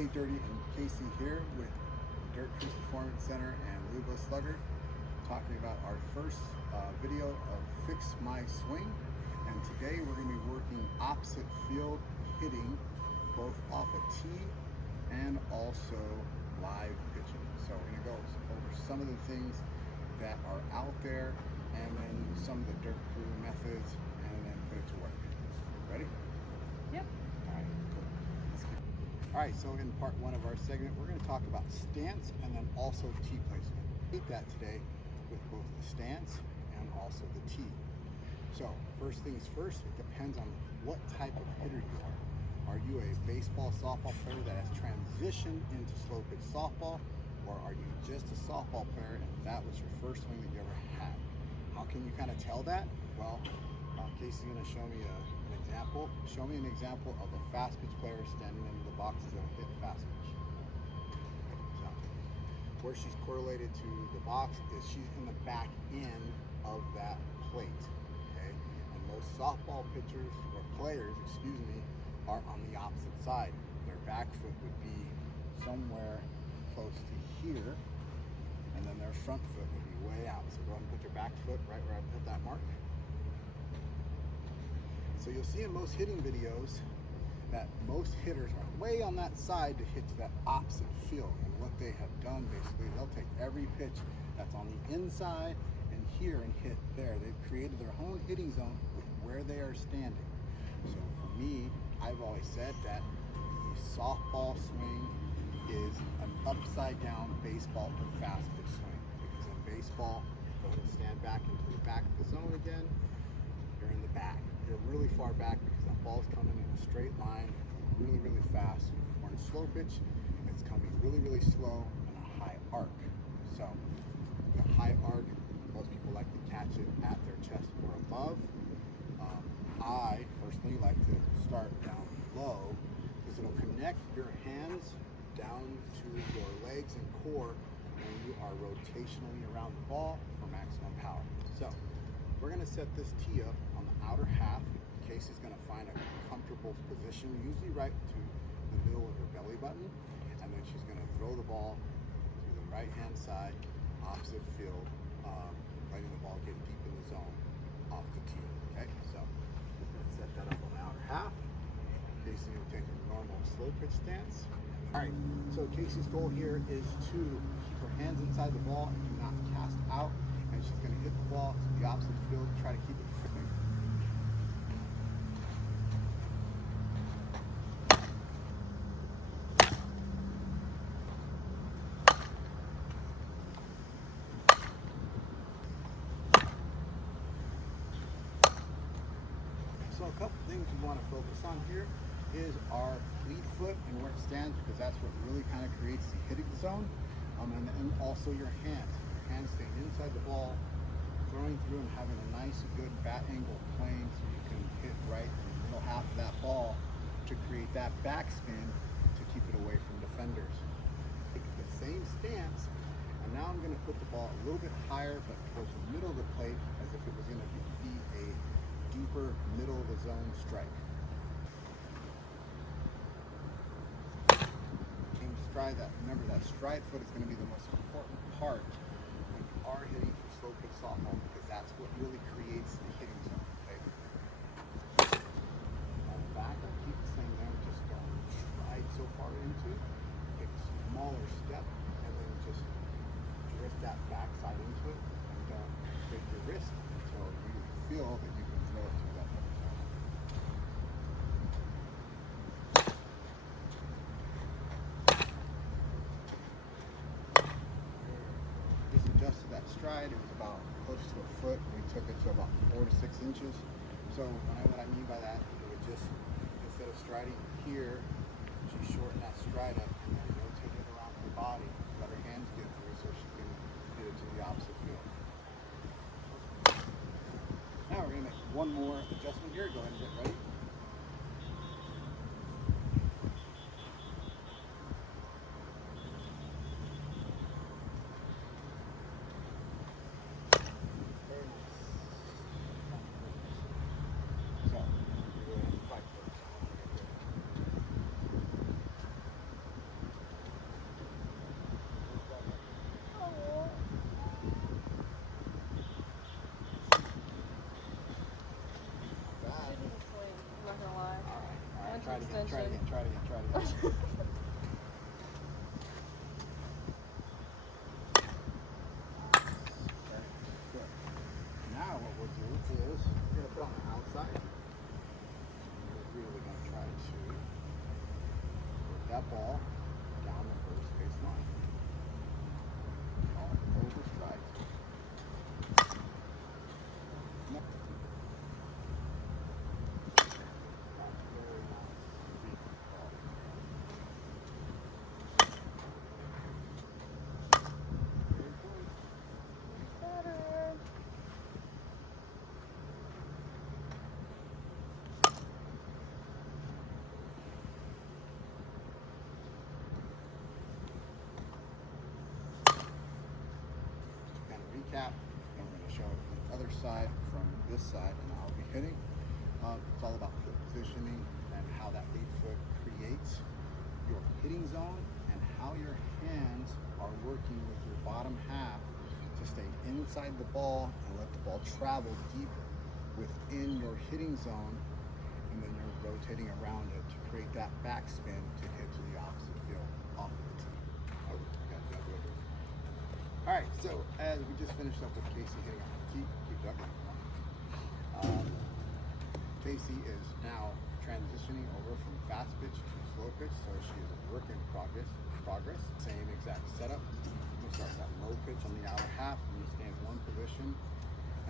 Hey Dirty and Casey here with Dirt Creek Performance Center and Louisville Slugger, talking about our first video of Fix My Swing. And today we're going to be working opposite field hitting, both off a tee and also live pitching. So we're going to go over some of the things that are out there and then some of the Dirt Crew methods and then put it to work. Ready? Yep. All right, cool. Let's keep. All right, so in part one of our segment, we're going to talk about stance and then also tee placement. We'll that today with both the stance and also the tee. So first things first, it depends on what type of hitter you are. Are you a baseball, softball player that has transitioned into slow pitch softball, or are you just a softball player and that was your first swing that you ever had? How can you kind of tell that? Well, Casey's going to show me an example. Show me an example of a fast pitch player standing into the box to hit fast pitch. So, where she's correlated to the box is she's in the back end of that plate. Okay, and most softball pitchers or players, excuse me, are on the opposite side. Their back foot would be somewhere close to here, and then their front foot would be way out. So go ahead and put your back foot right where I put that mark. So you'll see in most hitting videos that most hitters are way on that side to hit to that opposite field. And what they have done basically, they'll take every pitch that's on the inside and here and hit there. They've created their own hitting zone with where they are standing. So for me, I've always said that the softball swing is an upside down baseball or fast pitch swing. Because in baseball, go ahead and stand back into the back of the zone again. You're in the back. You're really far back because that ball's coming in a straight line, really, really fast. Or in a slow pitch, it's coming really, really slow and a high arc. So the high arc, most people like to catch it at their chest or above. I personally like to start down low because it'll connect your hands down to your legs and core when you are rotationally around the ball for maximum power. So we're going to set this tee up on the outer half. Casey's going to find a comfortable position, usually right to the middle of her belly button, and then she's going to throw the ball to the right-hand side, opposite field, letting the ball get deep in the zone off the tee. Okay, so we're going to set that up on the outer half. Casey will take a normal slow pitch stance. All right, so Casey's goal here is to keep her hands inside the ball and do not cast out. And she's going to hit the ball to the opposite field, try to keep it flipping. So a couple things we want to focus on here is our lead foot and where it stands, because that's what really kind of creates the hitting zone, and also your hands. Hands staying inside the ball, throwing through and having a nice good bat angle plane so you can hit right in the middle half of that ball to create that backspin to keep it away from defenders. Take the same stance, and now I'm going to put the ball a little bit higher but towards the middle of the plate as if it was going to be a deeper middle of the zone strike. Stride that. Remember, that stride foot is going to be the most important part when you are hitting for slow pitch softball, because that's what really creates the hitting zone. Okay. On the back, I'll keep the same there. Just don't stride so far into. Take a smaller step and then just drift that backside into it, and don't break your wrist until you feel that you can throw it through that zone. Adjusted that stride. It was about close to a foot. We took it to about 4 to 6 inches. So what I mean by that, it would just, instead of striding here, she shortened that stride up and then rotate it around her body, let her hands get through so she can hit it to the opposite field. Now we're going to make one more adjustment here. Go ahead and get ready. that ball down the first base line. All over strike. Recap, and we're going to show the other side from this side, and I'll be hitting. It's all about foot positioning and how that lead foot creates your hitting zone and how your hands are working with your bottom half to stay inside the ball and let the ball travel deeper within your hitting zone, and then you're rotating around it to create that backspin to hit to the opposite field off of the tee. All right, so as we just finished up with Casey hitting off the tee, keep juggling. Casey is now transitioning over from fast pitch to slow pitch, so she is a work in progress. Same exact setup. I'm going to start that low pitch on the outer half. I'm going to stay in one position,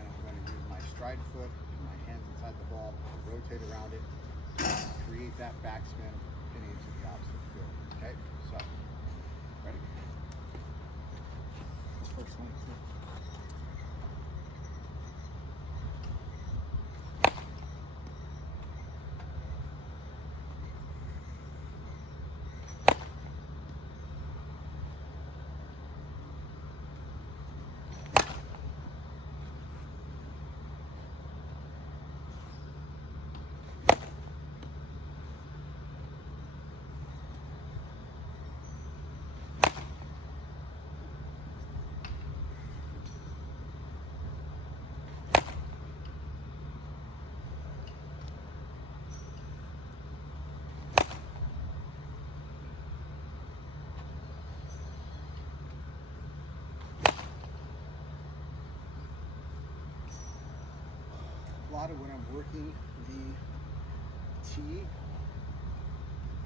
and I'm going to use my stride foot and my hands inside the ball to rotate around it, create that backspin, hitting into the opposite field. Okay, so ready? First one, too. A lot of when I'm working the tee,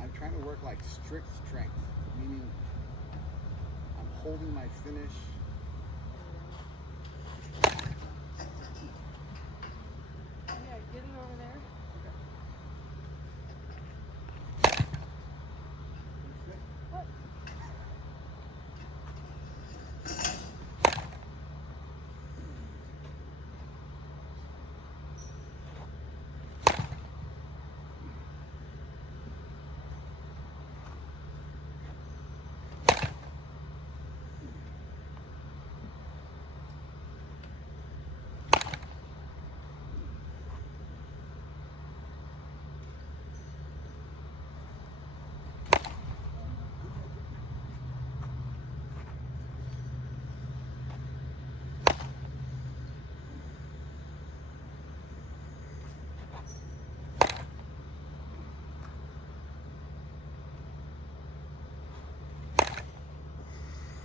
I'm trying to work like strict strength, meaning I'm holding my finish. Yeah, get it over there. What?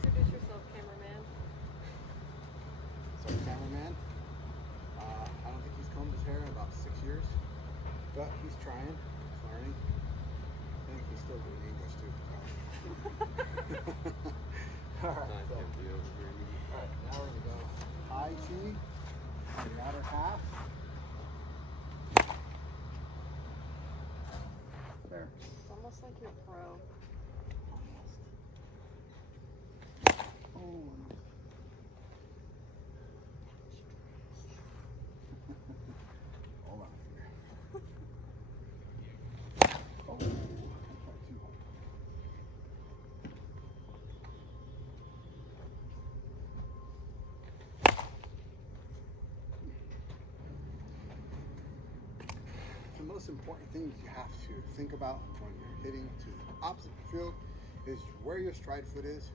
Introduce yourself, Cameraman. So Cameraman, I don't think he's combed his hair in about 6 years, but he's trying, he's learning. I think he's still doing English too. All right, so, all right, now we're gonna go high tee on the outer half. There. It's almost like you're pro. Oh. Hold on here. Oh. The most important thing you have to think about when you're hitting to the opposite field is where your stride foot is,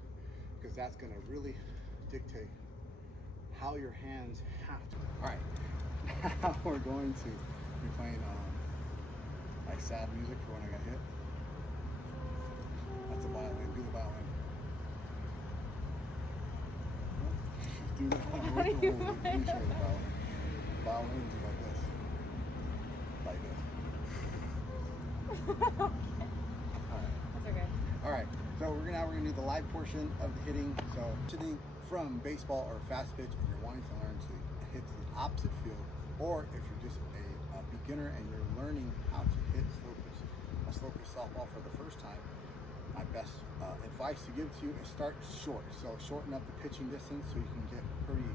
because that's going to really dictate how your hands have to. All right, now we're going to be playing like sad music for when I got hit. That's a violin. Do the violin. Do the violin. What are you Let me show you the violin. Violin do like this. Like this. Okay. All right. That's okay. So we're gonna do the live portion of the hitting. So hitting from baseball or fast pitch, and you're wanting to learn to hit to the opposite field, or if you're just a beginner and you're learning how to hit a slow pitch softball for the first time, my best advice to give to you is start short. So shorten up the pitching distance so you can get pretty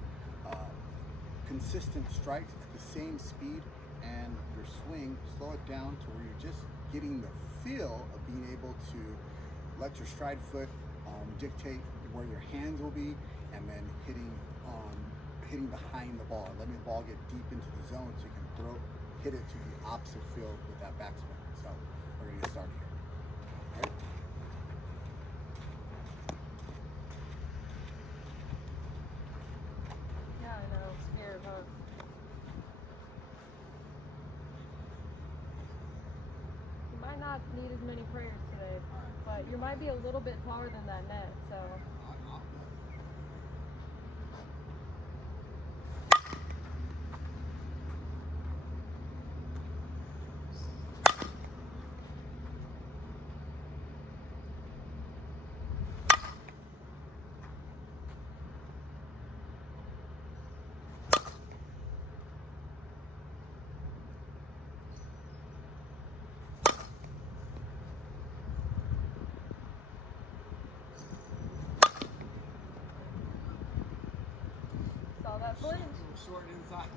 consistent strikes at the same speed, and your swing, slow it down to where you're just getting the feel of being able to let your stride foot dictate where your hands will be, and then hitting behind the ball, and letting the ball get deep into the zone so you can hit it to the opposite field with that backswing. So we're gonna get started here. All right? Yeah, I know. Scared, huh? You might not need as many prayers today, but you might be a little bit taller than that net, so. Saw that flinch. Short inside.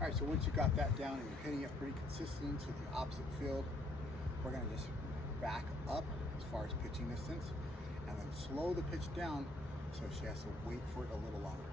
All right, so once you got that down and you're hitting it pretty consistent to the opposite field, we're gonna just back up as far as pitching distance, and then slow the pitch down so she has to wait for it a little longer.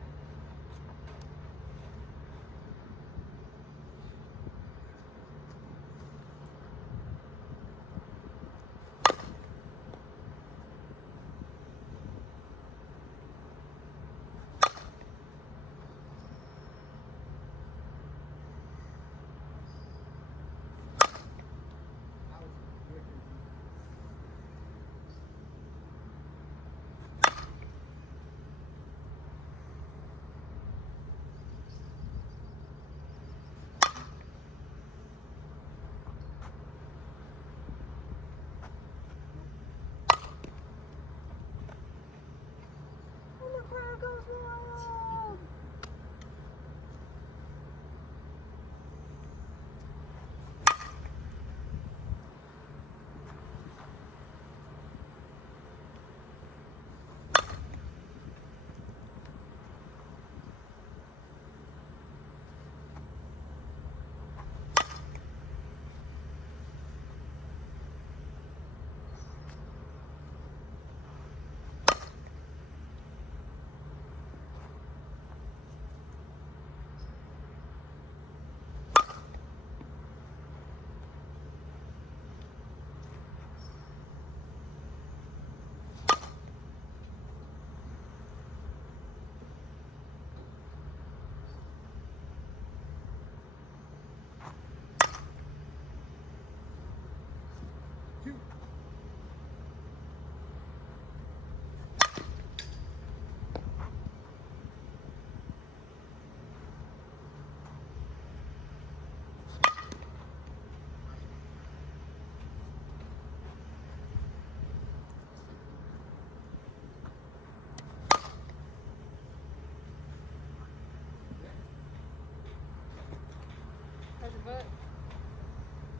How's your butt?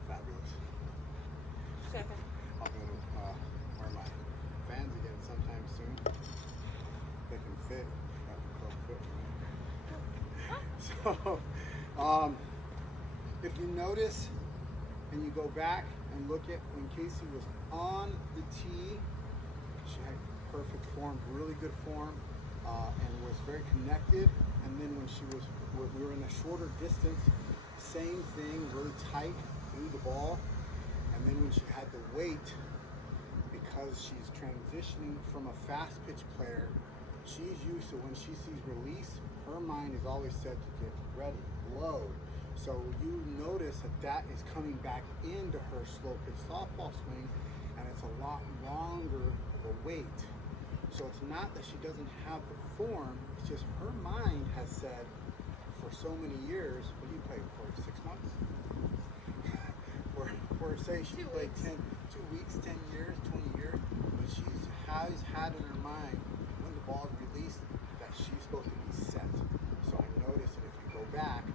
Fabulous. Second. I'll go to wear my fans again sometime soon. They can fit. So, if you notice and you go back and look at when Casey was on the tee, she had perfect form, really good form. and was very connected. And then when we were in a shorter distance, same thing, really tight, threw the ball. And then when she had to wait, because she's transitioning from a fast pitch player, she's used to when she sees release, her mind is always set to get ready, load. So you notice that is coming back into her slow pitch softball swing, and it's a lot longer of a wait. So it's not that she doesn't have the form, it's just her mind has said for so many years, what do you play for, 6 months? for say she played 2 weeks, 10 years, 20 years, but she has had in her mind when the ball is released that she's supposed to be set. So I noticed that if you go back,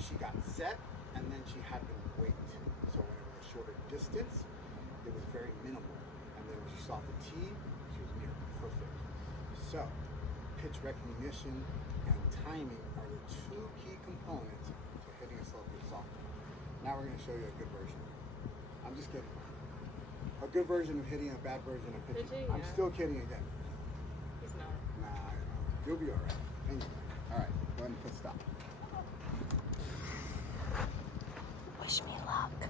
she got set and then she had to wait. So when it was a shorter distance, it was very minimal. And then when she saw the tee, she was near perfect. So pitch recognition and timing are the 2 key components to hitting a slow pitch softball. Now we're going to show you a good version. I'm just kidding. A good version of hitting, a bad version of pitching. I'm still kidding again. He's not. Nah, I know. You'll be all right. Anyway. All right. Go ahead and put stop. Wish me luck.